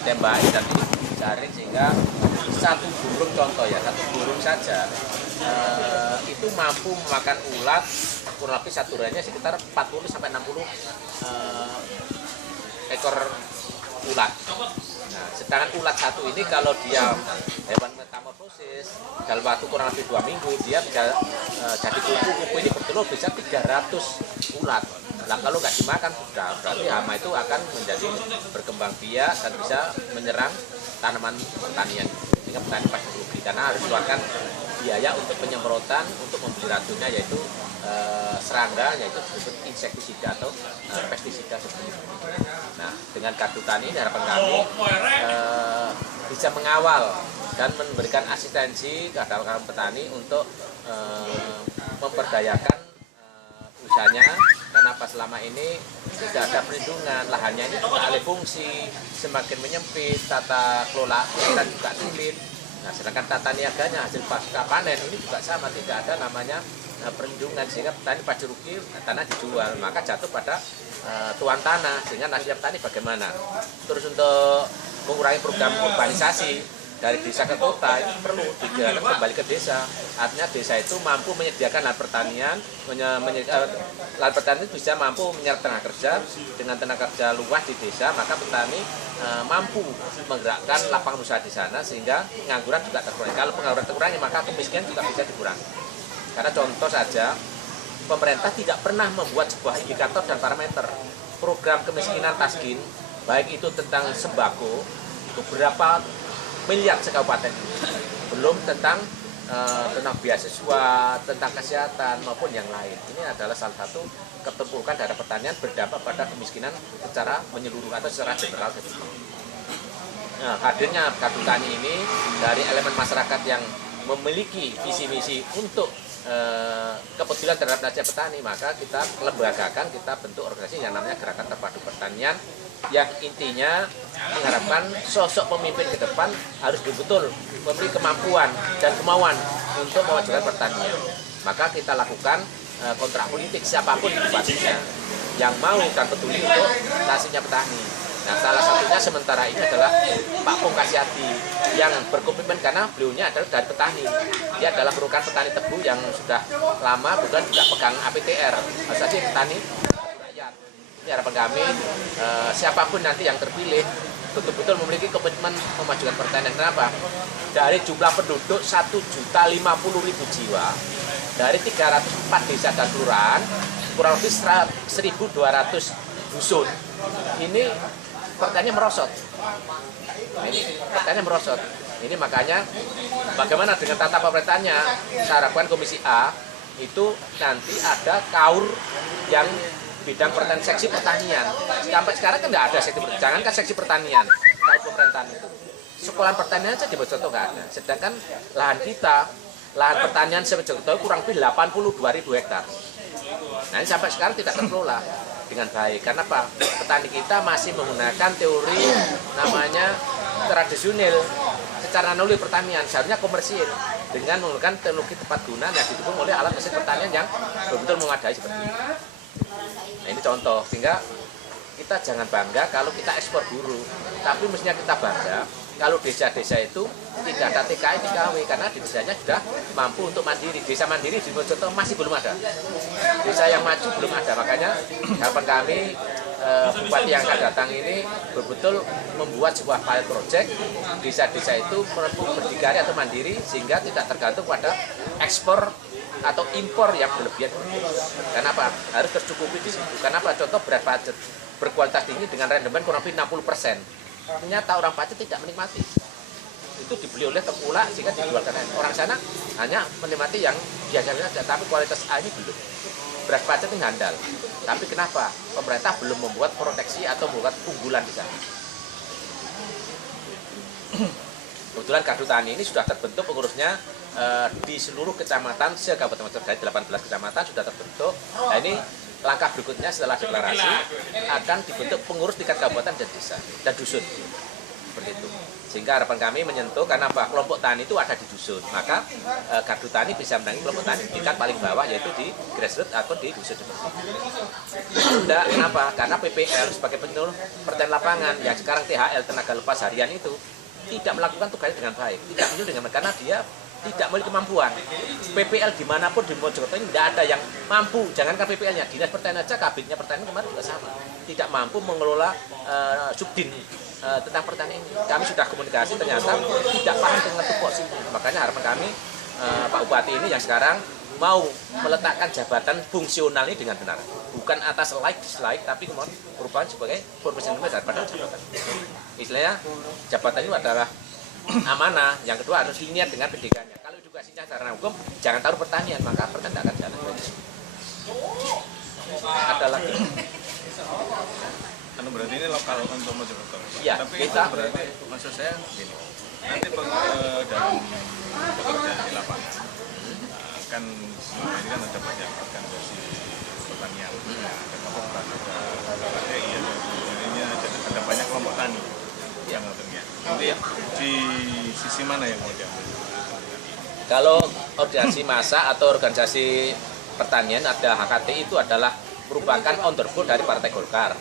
ditembaki dan dijaring sehingga satu burung contoh ya, satu burung saja itu mampu memakan ulat kurang lebih satu harinya sekitar 40 sampai 60 ekor ulat. Nah, sedangkan ulat satu ini kalau dia hewan metamorfosis dalam waktu kurang lebih 2 minggu dia bisa jadi kuku ini betul bisa 300 ulat. Nah, kalau nggak dimakan sudah berarti hama itu akan menjadi berkembang biak dan bisa menyerang tanaman pertanian sehingga petani pasti rugi karena harus keluarkan biaya untuk penyemprotan untuk membeli racunnya yaitu serangga yaitu disebut insektisida atau pestisida seperti itu. Nah, dengan kartu tani ini harapan kami bisa mengawal dan memberikan asistensi kepada kawan petani untuk memperdayakan usahanya karena pas selama ini tidak ada perlindungan, lahannya ini juga alih fungsi, semakin menyempit, tata kelola kita juga sulit. Nah, sedangkan tata niaganya hasil pasca panen ini juga sama, tidak ada namanya perlindungan sehingga petani pasti rugi, tanah dijual, maka jatuh pada tuan tanah sehingga nasib petani bagaimana. Terus untuk mengurangi program urbanisasi dari desa ke kota itu perlu dijalankan kembali ke desa. Artinya desa itu mampu menyediakan lahan pertanian, lahan pertanian itu bisa mampu menyerap tenaga kerja. Dengan tenaga kerja luas di desa, maka petani mampu menggerakkan lapangan usaha di sana sehingga pengangguran juga terkurangi. Kalau pengangguran terkurangi, maka kemiskinan juga bisa dikurangi. Karena contoh saja, pemerintah tidak pernah membuat sebuah indikator dan parameter. Program kemiskinan Taskin, baik itu tentang sembako, itu berapa miliar sekabupaten, belum tentang beasiswa, tentang kesehatan maupun yang lain. Ini adalah salah satu keterpurukan daerah pertanian berdampak pada kemiskinan secara menyeluruh atau secara general. Nah, hadirnya kartu tani ini dari elemen masyarakat yang memiliki visi misi untuk kepedulian terhadap nasib petani, maka kita lembagakan, kita bentuk organisasi yang namanya Gerakan Terpadu Pertanian yang intinya mengharapkan sosok pemimpin ke depan harus betul-betul memiliki kemampuan dan kemauan untuk memajukan pertanian. Maka kita lakukan kontrak politik siapapun bupatinya yang mau dan peduli untuk nasibnya petani. Nah, salah satunya sementara ini adalah Pak Pung Kasyati yang berkomitmen karena beliaunya adalah dari petani. Dia adalah merupakan petani tebu yang sudah lama, bukan juga pegang APTR. Maksudnya petani rakyat. Ini harapan kami, siapapun nanti yang terpilih betul-betul memiliki komitmen memajukan pertanian. Kenapa? Dari jumlah penduduk 1.050.000 jiwa, dari 304 desa dan kelurahan, kurang lebih 1.200 dusun. Ini pertanian merosot. Ini pertanian merosot. Ini makanya bagaimana dengan tata pemerintahannya? Saya harapkan Komisi A itu nanti ada kaur yang bidang pertanian, seksi pertanian. Sampai sekarang kan nggak ada seksi pertanian. Jangankan seksi pertanian, kaur pemerintahan itu. Sekolah pertanian saja di Mojokerto nggak ada. Sedangkan lahan kita, lahan pertanian se-Mojokerto kurang lebih 82.000 hektar. Nah, ini sampai sekarang tidak terkelola dengan baik. Karena apa? Petani kita masih menggunakan teori namanya tradisional secara naluri pertanian, seharusnya komersil dengan menggunakan teknologi tepat guna yang didukung oleh alat mesin pertanian yang betul-betul memadai seperti ini. Nah, ini contoh, sehingga kita jangan bangga kalau kita ekspor buru, tapi mestinya kita bangga kalau desa-desa itu tidak ada TKI, TKW, karena di desanya sudah mampu untuk mandiri. Desa mandiri di Mojokerto masih belum ada. Desa yang maju belum ada, makanya harapan kami Bupati yang akan datang ini betul-betul membuat sebuah pilot project desa-desa itu berdikari atau mandiri sehingga tidak tergantung pada ekspor atau impor yang berlebihan. Kenapa? Harus tercukupi di situ. Kenapa? Contoh beras pacet berkualitas tinggi dengan rendemen kurang lebih 60%. Ternyata orang pacet tidak menikmati. Itu dibeli oleh tengkulak sehingga dijualkan. Orang sana hanya menikmati yang biasa saja, tapi kualitas A ini belum. Beras pacet ini handal. Tapi kenapa? Pemerintah belum membuat proteksi atau membuat unggulan di sana. Kebetulan kartu tani ini sudah terbentuk pengurusnya di seluruh kecamatan se-Kabupaten Mojokerto, dari 18 kecamatan sudah terbentuk. Nah, ini langkah berikutnya setelah deklarasi akan dibentuk pengurus tingkat kabupaten dan desa dan dusun. seperti itu. Sehingga harapan kami menyentuh, karena apa? Kelompok tani itu ada di dusun, maka gardu tani bisa mendampingi kelompok tani di tingkat paling bawah, yaitu di grassroots atau di dusun. Tidak, kenapa? Karena PPL sebagai penyuluh pertanian lapangan yang sekarang THL tenaga lepas harian itu tidak melakukan tugasnya dengan baik, tidak menyuluh dengan baik, karena dia tidak memiliki kemampuan. PPL dimanapun di Mojokerto ini tidak ada yang mampu, jangankan PPL-nya, dinas pertanian aja, kabinetnya pertanian kemarin juga sama, tidak mampu mengelola subdin tentang pertanian ini. Kami sudah komunikasi, ternyata tidak paham dengan tupoksi. Makanya harapan kami Pak Bupati ini yang sekarang mau meletakkan jabatan fungsional ini dengan benar, bukan atas like, tapi kemudian merupakan sebagai profesional daripada jabatan. Istilahnya jabatan itu adalah amanah, yang kedua harus linear dengan pendidikannya. Kalau edukasinya secara hukum, jangan taruh pertanian, maka pertanian tidak akan jalan. Ada lagi. Berarti ini lokal untuk Mojokerto. Ya, tapi kita berarti maksud saya gini, nanti dalam pekerjaan di lapangan kan selama ini kan ada banyak organisasi pertanian, ada Kopassus, ada KTI, ada banyak kelompok tani yang tentunya. Nanti di sisi mana yang mau diambil? Kalau organisasi massa atau organisasi pertanian ada HKT itu adalah merupakan on the board dari Partai Golkar.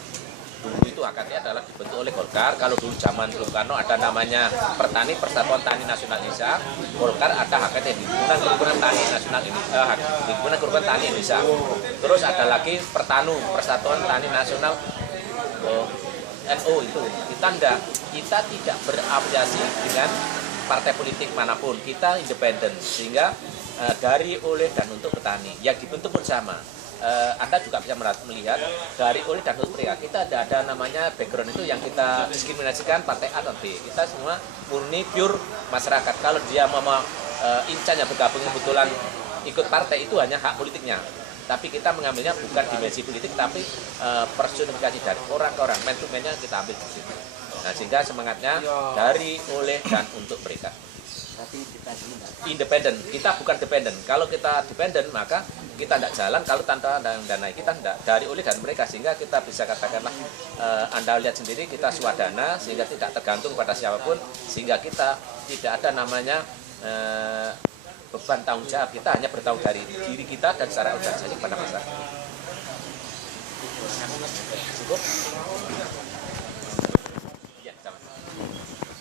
Dulu itu HKT adalah dibentuk oleh Golkar. Kalau dulu zaman Bung Karno ada namanya Pertani, Persatuan Tani Nasional Indonesia. Golkar ada HKT, Himpunan Tani Nasional Indonesia, Himpunan Kerukunan Tani Indonesia. Terus ada lagi Pertanu, Persatuan Tani Nasional NU itu. Kita tidak berafiliasi dengan partai politik manapun. Kita independen, sehingga dari, oleh, dan untuk petani yang dibentuk pun sama. Anda juga bisa melihat dari, oleh, dan untuk mereka. Kita tidak ada namanya background itu yang kita diskriminasikan partai A atau B. Kita semua murni pure masyarakat. Kalau dia mau incannya bergabung kebetulan ikut partai, itu hanya hak politiknya. Tapi kita mengambilnya bukan dimensi politik, tapi personifikasi dari orang ke orang, man to man-nya kita ambil di situ. Nah, sehingga semangatnya dari, oleh, dan untuk mereka. Independen, kita bukan dependen. Kalau kita dependen, maka kita tidak jalan. Kalau tanpa dana kita tidak, dari, oleh, dan mereka, sehingga kita bisa katakanlah Anda lihat sendiri, kita swadana sehingga tidak tergantung pada siapapun, sehingga kita tidak ada namanya beban tanggung jawab. Kita hanya bertanggung dari diri kita dan secara organisasi kepada masyarakat. Cukup.